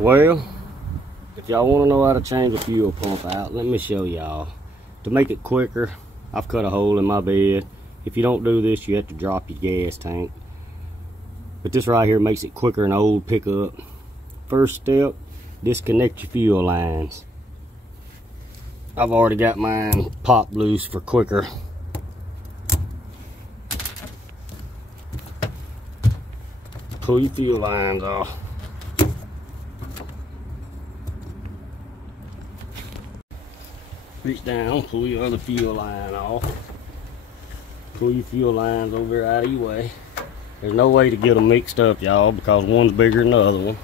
Well, if y'all want to know how to change a fuel pump out, let me show y'all. To make it quicker, I've cut a hole in my bed. If you don't do this, you have to drop your gas tank. But this right here makes it quicker than old pickup. First step, disconnect your fuel lines. I've already got mine popped loose for quicker. Pull your fuel lines off. Reach down, pull your other fuel line off. Pull your fuel lines over there out of your way. There's no way to get them mixed up, y'all, because one's bigger than the other one.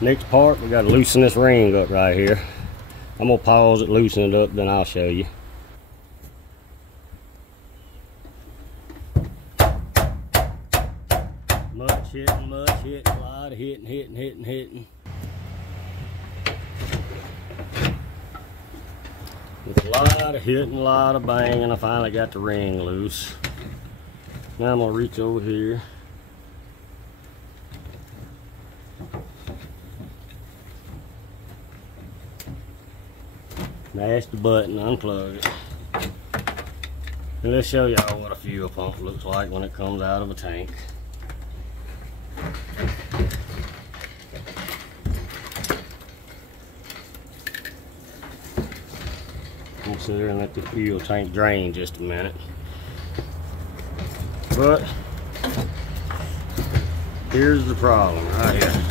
Next part, we gotta loosen this ring up right here. I'm gonna pause it, loosen it up, then I'll show you. Much hitting, a lot of hitting. With a lot of hitting, a lot of banging, I finally got the ring loose. Now I'm gonna reach over here. Mash the button, unplug it. And let's show y'all what a fuel pump looks like when it comes out of a tank. We'll sit there and let the fuel tank drain just a minute. But here's the problem right here.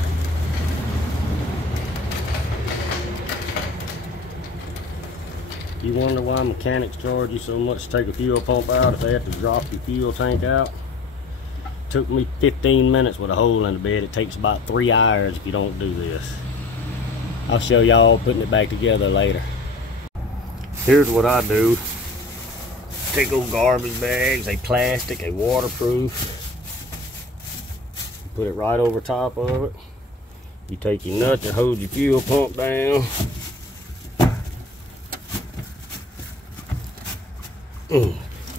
You wonder why mechanics charge you so much to take a fuel pump out if they have to drop your fuel tank out? Took me 15 minutes with a hole in the bed. It takes about 3 hours if you don't do this. I'll show y'all putting it back together later. Here's what I do. Take old garbage bags, they plastic, they waterproof. Put it right over top of it. You take your nut that holds your fuel pump down.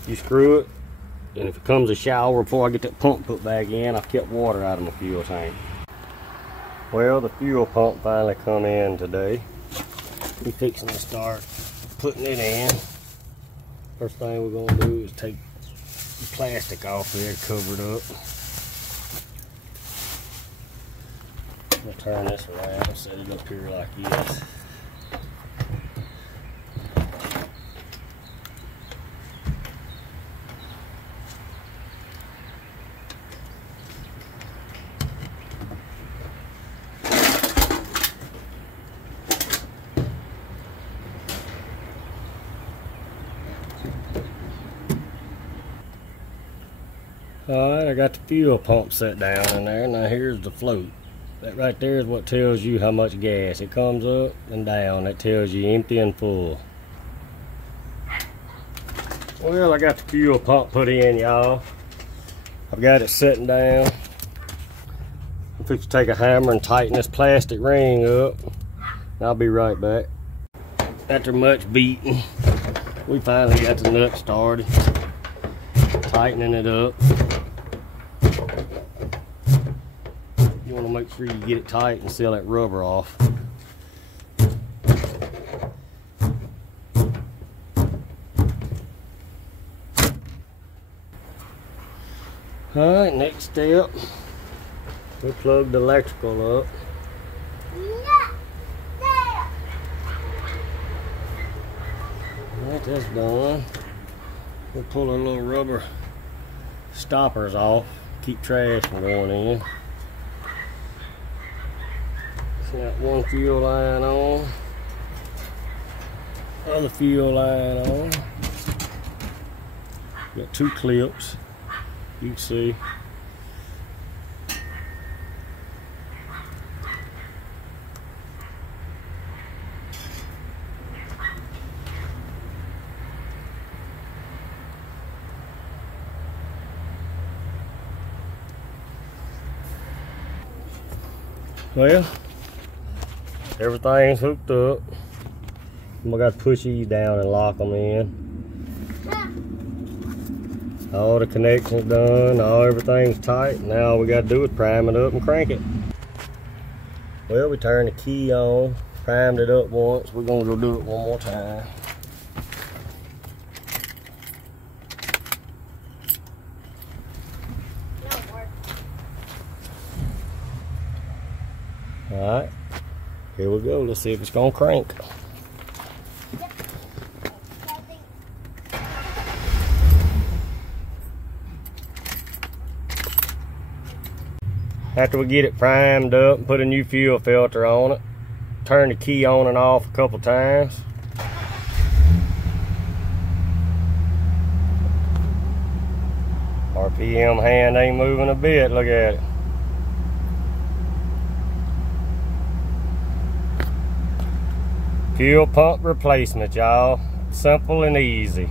You screw it, and if it comes a shower before I get that pump put back in, I've kept water out of my fuel tank. Well, the fuel pump finally come in today. We're fixing to start putting it in. First thing we're gonna do is take the plastic off there to cover it up. I'm gonna turn this around and set it up here like this. Alright, I got the fuel pump set down in there. Now here's the float. That right there is what tells you how much gas. It comes up and down. That tells you empty and full. Well, I got the fuel pump put in, y'all. I've got it sitting down. I'm fixing to take a hammer and tighten this plastic ring up. I'll be right back. After much beating, we finally got the nut started. Tightening it up. You want to make sure you get it tight and seal that rubber off. Alright, next step, we plug the electrical up. Alright, that's done. We'll pull our little rubber stoppers off, keep trash from going in. So got one fuel line on, other fuel line on. Got 2 clips, you can see. Well, everything's hooked up. I got to push these down and lock them in. All the connections done, everything's tight. Now all we got to do is prime it up and crank it. Well, we turned the key on, primed it up once. We're gonna go do it one more time. All right, here we go. Let's see if it's gonna crank. After we get it primed up and put a new fuel filter on it, turn the key on and off a couple times. RPM hand ain't moving a bit, look at it. Fuel pump replacement, y'all. Simple and easy.